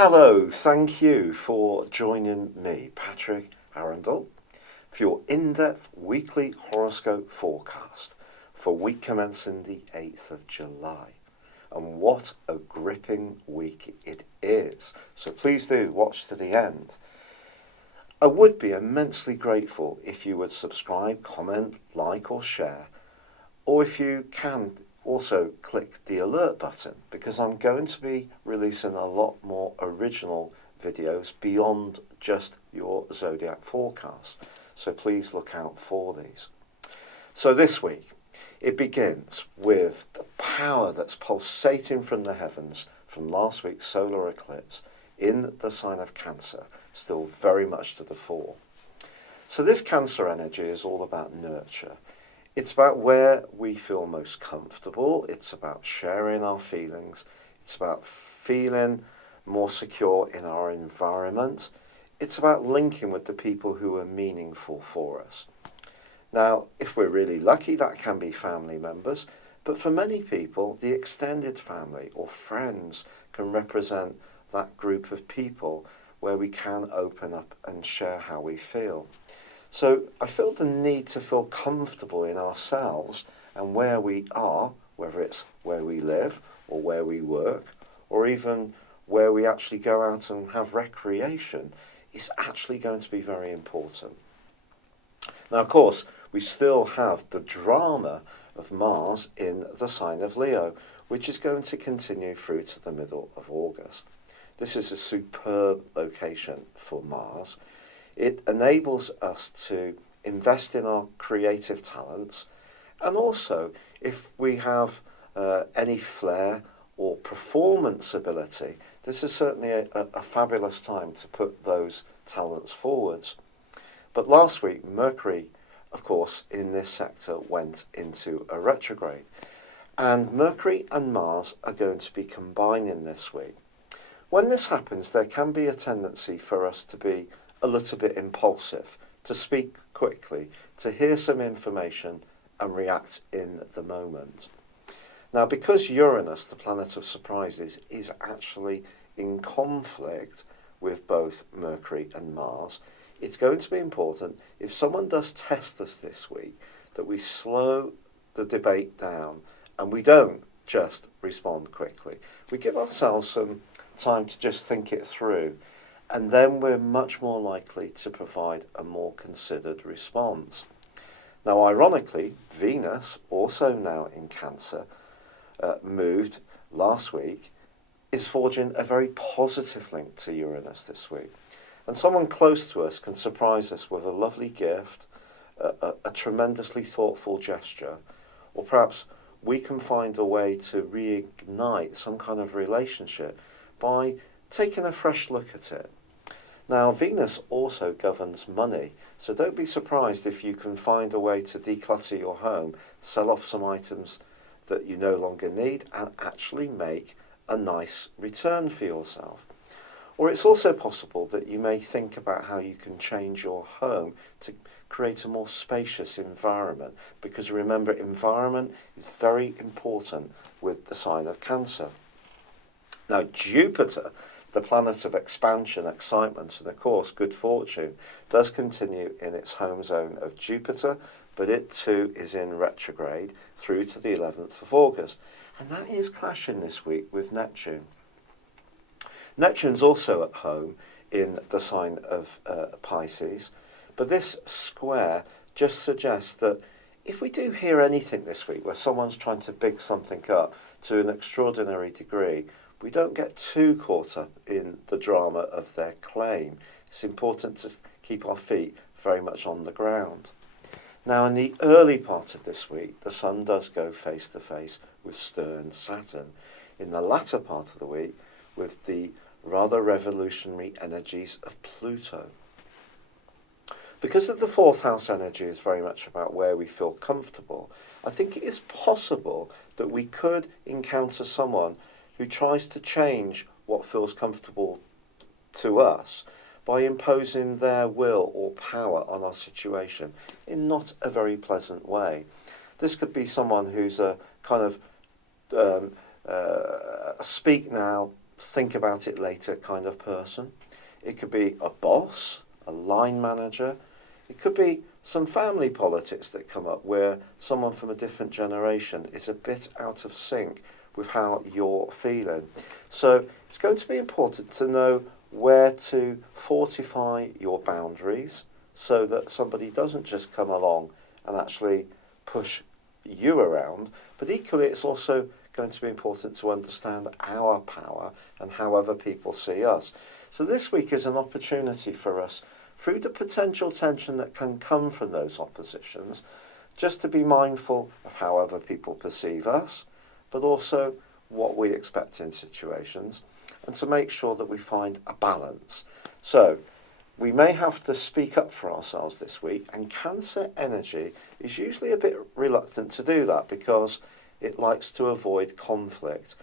Hello, thank you for joining me, Patrick Arundell, for your in-depth weekly horoscope forecast for week commencing the 8th of July. And what a gripping week it is. So please do watch to the end. I would be immensely grateful if you would subscribe, comment, like or share, or if you can also click the alert button, because I'm going to be releasing a lot more original videos beyond just your Zodiac forecast. So please look out for these. So this week, it begins with the power that's pulsating from the heavens from last week's solar eclipse in the sign of Cancer, still very much to the fore. So this Cancer energy is all about nurture. It's about where we feel most comfortable. It's about sharing our feelings. It's about feeling more secure in our environment. It's about linking with the people who are meaningful for us. Now, if we're really lucky, that can be family members, but for many people, the extended family or friends can represent that group of people where we can open up and share how we feel. So I feel the need to feel comfortable in ourselves and where we are, whether it's where we live or where we work, or even where we actually go out and have recreation, is actually going to be very important. Now, of course, we still have the drama of Mars in the sign of Leo, which is going to continue through to the middle of August. This is a superb location for Mars. It enables us to invest in our creative talents, and also if we have any flair or performance ability, this is certainly a fabulous time to put those talents forwards. But last week, Mercury, of course, in this sector went into a retrograde, and Mercury and Mars are going to be combining this week. When this happens, there can be a tendency for us to be a little bit impulsive, to speak quickly, to hear some information and react in the moment. Now, because Uranus, the planet of surprises, is actually in conflict with both Mercury and Mars, it's going to be important, if someone does test us this week, that we slow the debate down and we don't just respond quickly. We give ourselves some time to just think it through, and then we're much more likely to provide a more considered response. Now, ironically, Venus, also now in Cancer, moved last week, is forging a very positive link to Uranus this week. And someone close to us can surprise us with a lovely gift, a tremendously thoughtful gesture, or perhaps we can find a way to reignite some kind of relationship by taking a fresh look at it. Now, Venus also governs money, so don't be surprised if you can find a way to declutter your home, sell off some items that you no longer need, and actually make a nice return for yourself. Or it's also possible that you may think about how you can change your home to create a more spacious environment, because remember, environment is very important with the sign of Cancer. Now, Jupiter, the planet of expansion, excitement, and of course good fortune, does continue in its home zone of Jupiter, but it too is in retrograde through to the 11th of August. And that is clashing this week with Neptune. Neptune's also at home in the sign of Pisces, but this square just suggests that if we do hear anything this week where someone's trying to big something up to an extraordinary degree, we don't get too caught up in the drama of their claim. It's important to keep our feet very much on the ground. Now, in the early part of this week, the Sun does go face to face with stern Saturn. In the latter part of the week, with the rather revolutionary energies of Pluto. Because of the fourth house energy is very much about where we feel comfortable, I think it is possible that we could encounter someone who tries to change what feels comfortable to us by imposing their will or power on our situation in not a very pleasant way. This could be someone who's a kind of speak now, think about it later kind of person. It could be a boss, a line manager. It could be some family politics that come up where someone from a different generation is a bit out of sync with how you're feeling. So it's going to be important to know where to fortify your boundaries so that somebody doesn't just come along and actually push you around, but equally it's also going to be important to understand our power and how other people see us. So this week is an opportunity for us, through the potential tension that can come from those oppositions, just to be mindful of how other people perceive us, but also what we expect in situations, and to make sure that we find a balance. So we may have to speak up for ourselves this week, and Cancer energy is usually a bit reluctant to do that because it likes to avoid conflict.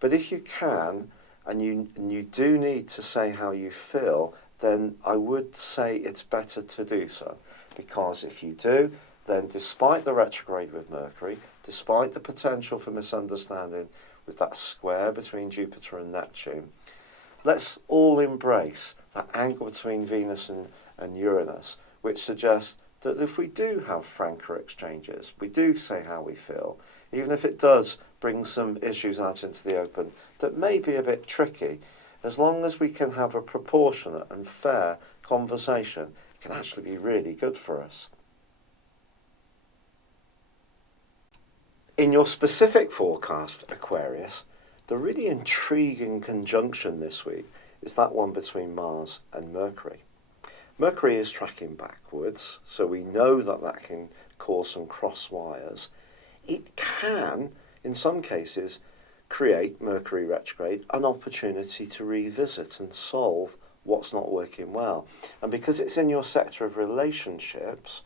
But if you can, and you do need to say how you feel, then I would say it's better to do so. Because if you do, then despite the retrograde with Mercury, despite the potential for misunderstanding with that square between Jupiter and Neptune, let's all embrace that angle between Venus and Uranus, which suggests that if we do have franker exchanges, we do say how we feel, even if it does bring some issues out into the open that may be a bit tricky, as long as we can have a proportionate and fair conversation, it can actually be really good for us. In your specific forecast, Aquarius, the really intriguing conjunction this week is that one between Mars and Mercury. Mercury is tracking backwards, so we know that that can cause some cross wires. It can, in some cases, create, Mercury retrograde, an opportunity to revisit and solve what's not working well. And because it's in your sector of relationships,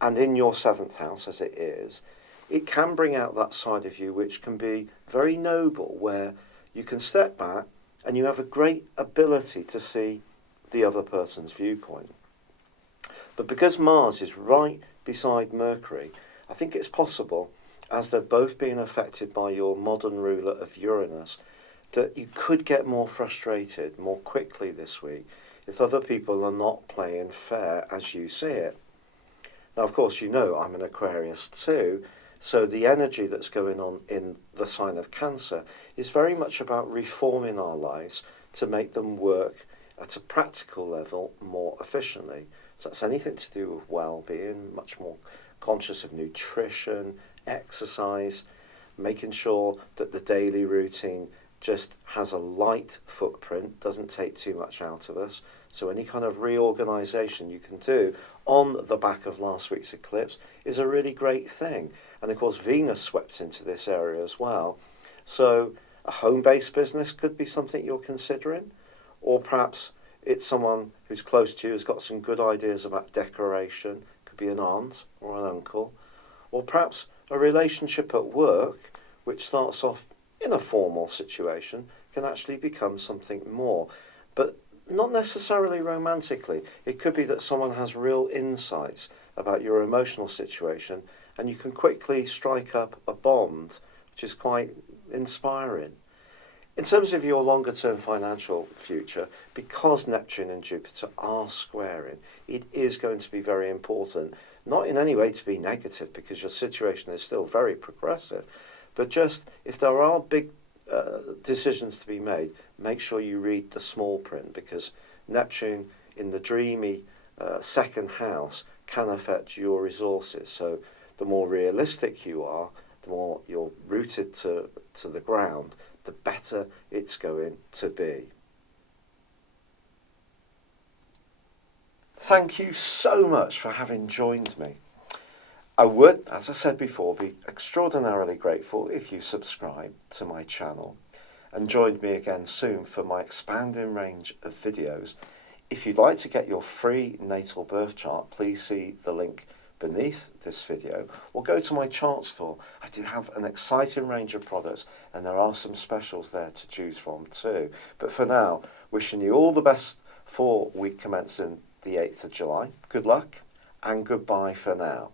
and in your 7th house as it is, it can bring out that side of you which can be very noble, where you can step back and you have a great ability to see the other person's viewpoint. But because Mars is right beside Mercury, I think it's possible, as they're both being affected by your modern ruler of Uranus, that you could get more frustrated more quickly this week if other people are not playing fair as you see it. Now, of course, you know I'm an Aquarius too, so the energy that's going on in the sign of Cancer is very much about reforming our lives to make them work at a practical level more efficiently. So that's anything to do with well-being, much more conscious of nutrition, exercise, making sure that the daily routine just has a light footprint, doesn't take too much out of us. So any kind of reorganisation you can do on the back of last week's eclipse is a really great thing. And of course Venus swept into this area as well. So a home-based business could be something you're considering, or perhaps it's someone who's close to you who's got some good ideas about decoration, could be an aunt or an uncle, or perhaps a relationship at work which starts off in a formal situation can actually become something more, but not necessarily romantically. It could be that someone has real insights about your emotional situation and you can quickly strike up a bond, which is quite inspiring. In terms of your longer term financial future, because Neptune and Jupiter are squaring, it is going to be very important, not in any way to be negative because your situation is still very progressive, but just if there are big decisions to be made, make sure you read the small print, because Neptune in the dreamy 2nd house can affect your resources. So the more realistic you are, the more you're rooted to the ground, the better it's going to be. Thank you so much for having joined me. I would, as I said before, be extraordinarily grateful if you subscribe to my channel and joined me again soon for my expanding range of videos. If you'd like to get your free natal birth chart, please see the link beneath this video or go to my chart store. I do have an exciting range of products and there are some specials there to choose from too. But for now, wishing you all the best for week commencing the 8th of July. Good luck and goodbye for now.